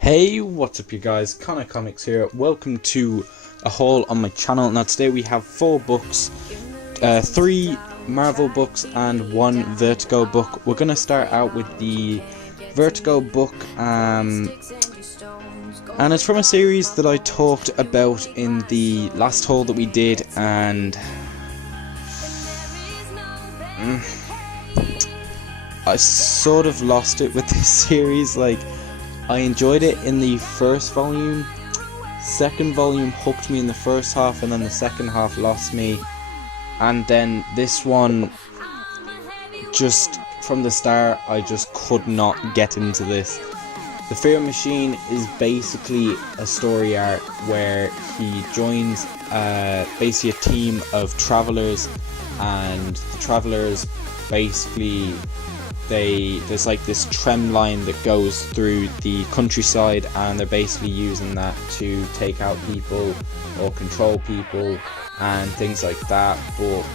Hey, what's up you guys, Connor Comics here. Welcome to a haul on my channel. Now today we have 4 books, 3 Marvel books and 1 Vertigo book. We're going to start out with the Vertigo book, and it's from a series that I talked about in the last haul that we did, and I sort of lost it with this series. I enjoyed it in the first volume. Second volume hooked me in the first half, and then the second half lost me. And then this one, just from the start, I just could not get into this. The Fear Machine is basically a story arc where he joins basically a team of travelers, and the travelers basically, there's like this trem line that goes through the countryside, and they're basically using that to take out people or control people and things like that. But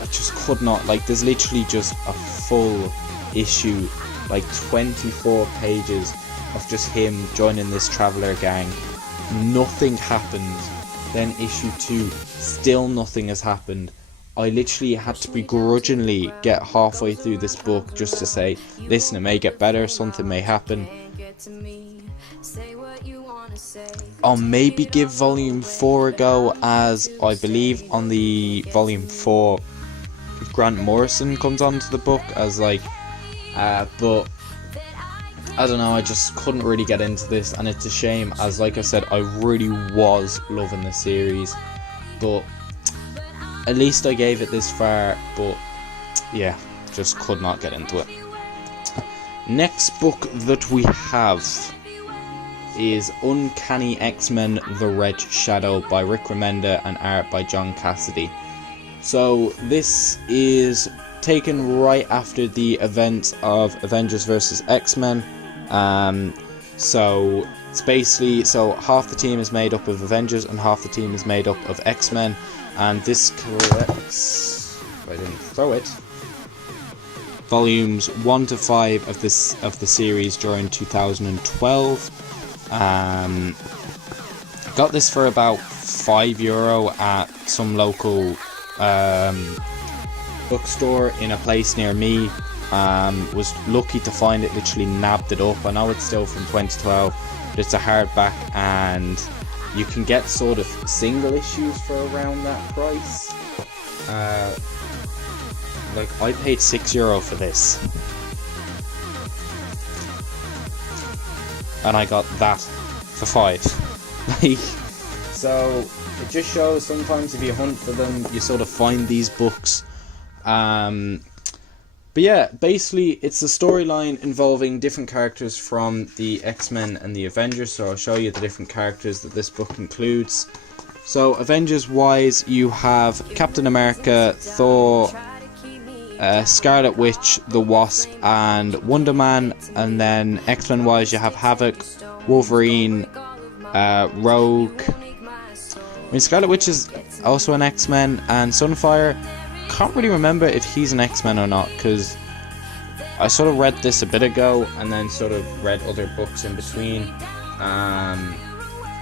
I just could not, there's literally just a full issue, 24 pages of just him joining this traveler gang. Nothing happens. Then issue 2, still nothing has happened. I literally had to begrudgingly get halfway through this book just to say, listen, it may get better, something may happen. I'll maybe give volume 4 a go, as I believe on the volume 4 Grant Morrison comes onto the book as but I don't know, I just couldn't really get into this, and it's a shame, as like I said, I really was loving the series, but at least I gave it this far. But yeah, just could not get into it. Next book that we have is Uncanny X-Men The Red Shadow by Rick Remender and art by John Cassaday. So this is taken right after the events of Avengers vs. X-Men. So it's basically, half the team is made up of Avengers and half the team is made up of X-Men. And this collects, if I didn't throw it, volumes 1 to 5 of the series during 2012. Got this for about €5 at some local bookstore in a place near me. Was lucky to find it, literally nabbed it up. I know it's still from 2012, but it's a hardback, and you can get sort of single issues for around that price. I paid €6 for this, and I got that for 5. So it just shows sometimes if you hunt for them, you sort of find these books. But yeah, basically it's a storyline involving different characters from the X-Men and the Avengers, so I'll show you the different characters that this book includes. So Avengers wise, you have Captain America, Thor, Scarlet Witch, the Wasp and Wonder Man, and then X-Men wise you have Havoc, Wolverine, Rogue. Scarlet Witch is also an X-Men, and Sunfire, can't really remember if he's an X-Men or not, because I sort of read this a bit ago and then sort of read other books in between. But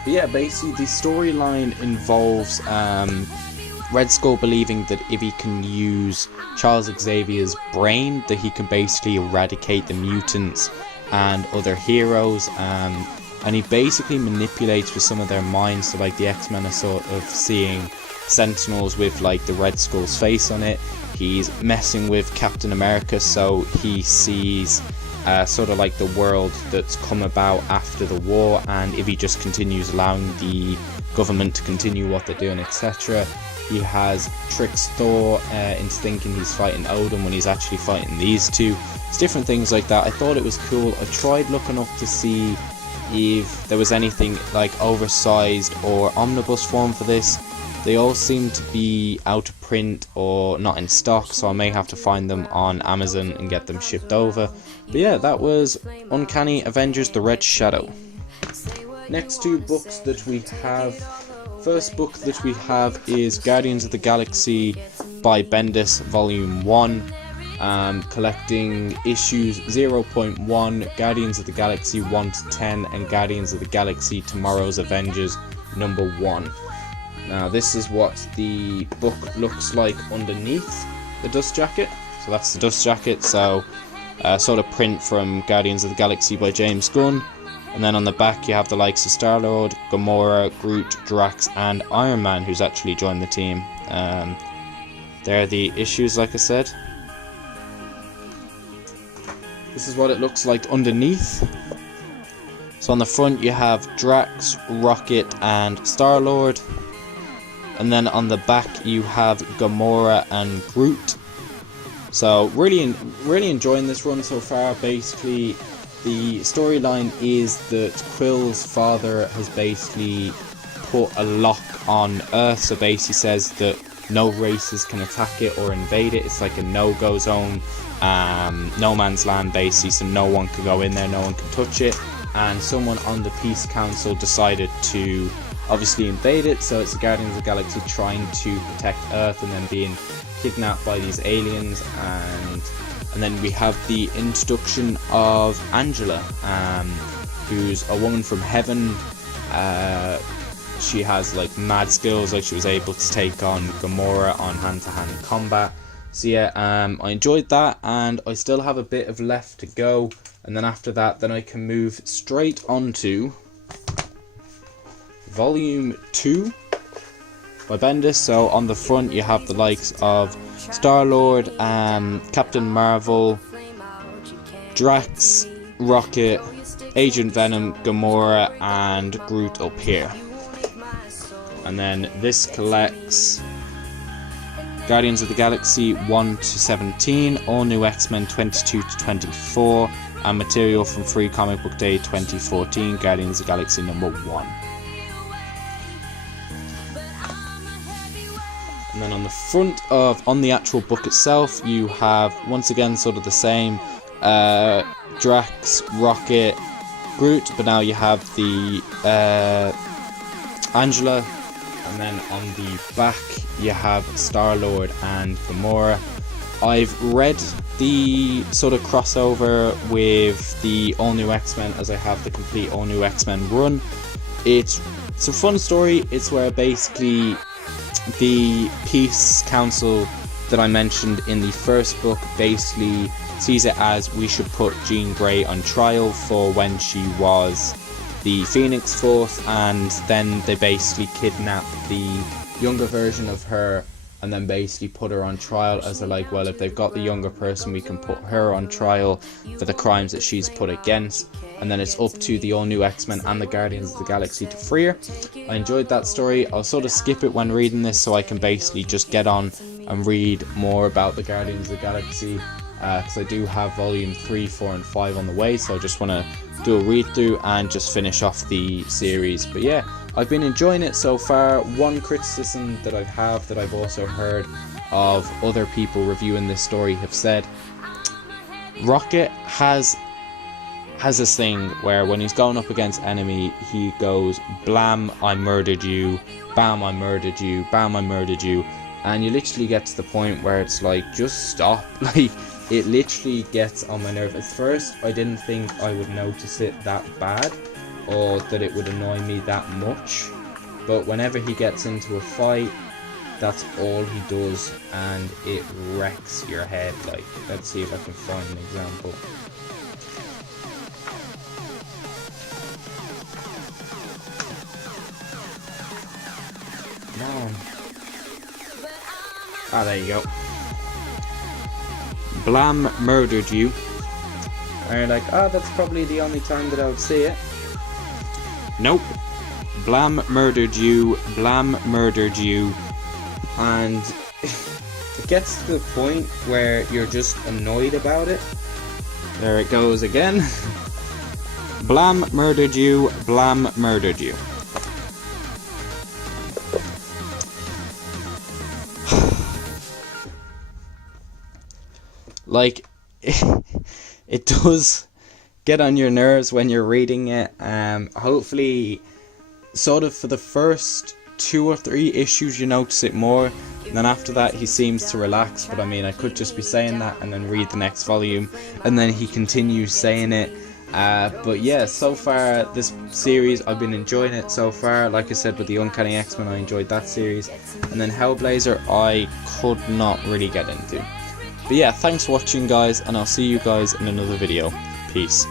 yeah, basically the storyline involves Red Skull believing that if he can use Charles Xavier's brain, that he can basically eradicate the mutants and other heroes, and he basically manipulates with some of their minds. So the X-Men are sort of seeing Sentinels with the Red Skull's face on it. He's messing with Captain America, so he sees sort of the world that's come about after the war, and if he just continues allowing the government to continue what they're doing, etc. He has tricks Thor into thinking he's fighting Odin when he's actually fighting these two. It's different things like that. I thought it was cool. I tried looking up to see if there was anything oversized or omnibus form for this. They all seem to be out of print or not in stock, so I may have to find them on Amazon and get them shipped over. But yeah, that was Uncanny Avengers The Red Shadow. Next 2 books that we have. First book that we have is Guardians of the Galaxy by Bendis Volume 1. collecting issues 0.1, Guardians of the Galaxy 1 to 10, and Guardians of the Galaxy Tomorrow's Avengers number 1. Now this is what the book looks like underneath the dust jacket. So that's the dust jacket, so sort of print from Guardians of the Galaxy by James Gunn. And then on the back you have the likes of Star-Lord, Gamora, Groot, Drax and Iron Man, who's actually joined the team. There are the issues, like I said. This is what it looks like underneath. So on the front you have Drax, Rocket and Star-Lord. And then on the back you have Gamora and Groot. So really enjoying this run so far. Basically the storyline is that Quill's father has basically put a lock on Earth. So basically says that no races can attack it or invade it. It's like a no-go zone, no man's land basically, so no one can go in there, no one can touch it. And someone on the Peace Council decided to obviously invade it, so it's the Guardians of the Galaxy trying to protect Earth and then being kidnapped by these aliens. And then we have the introduction of Angela, who's a woman from heaven. She has like mad skills, like she was able to take on Gamora on hand-to-hand combat. So yeah, I enjoyed that, and I still have a bit of left to go, and then after that then I can move straight onto Volume 2 by Bendis. So on the front you have the likes of Star-Lord, Captain Marvel, Drax, Rocket, Agent Venom, Gamora and Groot up here. And then this collects Guardians of the Galaxy 1 to 17, All New X-Men 22 to 24, and material from Free Comic Book Day 2014, Guardians of the Galaxy number 1. And then on the front on the actual book itself, you have once again sort of the same Drax, Rocket, Groot, but now you have the Angela, and then on the back you have Star-Lord and Gamora. I've read the sort of crossover with the All New X-Men, as I have the complete All New X-Men run. It's a fun story. It's where basically the Peace Council that I mentioned in the first book basically sees it as we should put Jean Grey on trial for when she was the Phoenix Force, and then they basically kidnap the younger version of her and then basically put her on trial, as they're like, well, if they've got the younger person, we can put her on trial for the crimes that she's put against, and then it's up to the All New X-Men and the Guardians of the Galaxy to free her. I enjoyed that story. I'll sort of skip it when reading this so I can basically just get on and read more about the Guardians of the Galaxy, because I do have volume 3, 4 and 5 on the way, so I just want to do a read through and just finish off the series. But yeah, I've been enjoying it so far. One criticism that I've also heard of other people reviewing this story have said, Rocket has this thing where when he's going up against enemy, he goes, blam, I murdered you, bam, I murdered you, bam, I murdered you, and you literally get to the point where it's like, just stop. Like, it literally gets on my nerve. At first I didn't think I would notice it that bad, or that it would annoy me that much, but whenever he gets into a fight, that's all he does, and it wrecks your head. Like, let's see if I can find an example. No. Ah, there you go. Blam murdered you. And you're like, oh, that's probably the only time that I would see it. Nope. Blam murdered you, Blam murdered you, and it gets to the point where you're just annoyed about it. There it goes again. Blam murdered you, Blam murdered you. Like, it does get on your nerves when you're reading it. Hopefully, sort of for the first 2 or 3 issues you notice it more, and then after that he seems to relax. But I mean, I could just be saying that and then read the next volume and then he continues saying it. But yeah, so far this series I've been enjoying it so far. Like I said, with the Uncanny X-Men, I enjoyed that series, and then Hellblazer I could not really get into. But yeah, thanks for watching guys, and I'll see you guys in another video. Peace.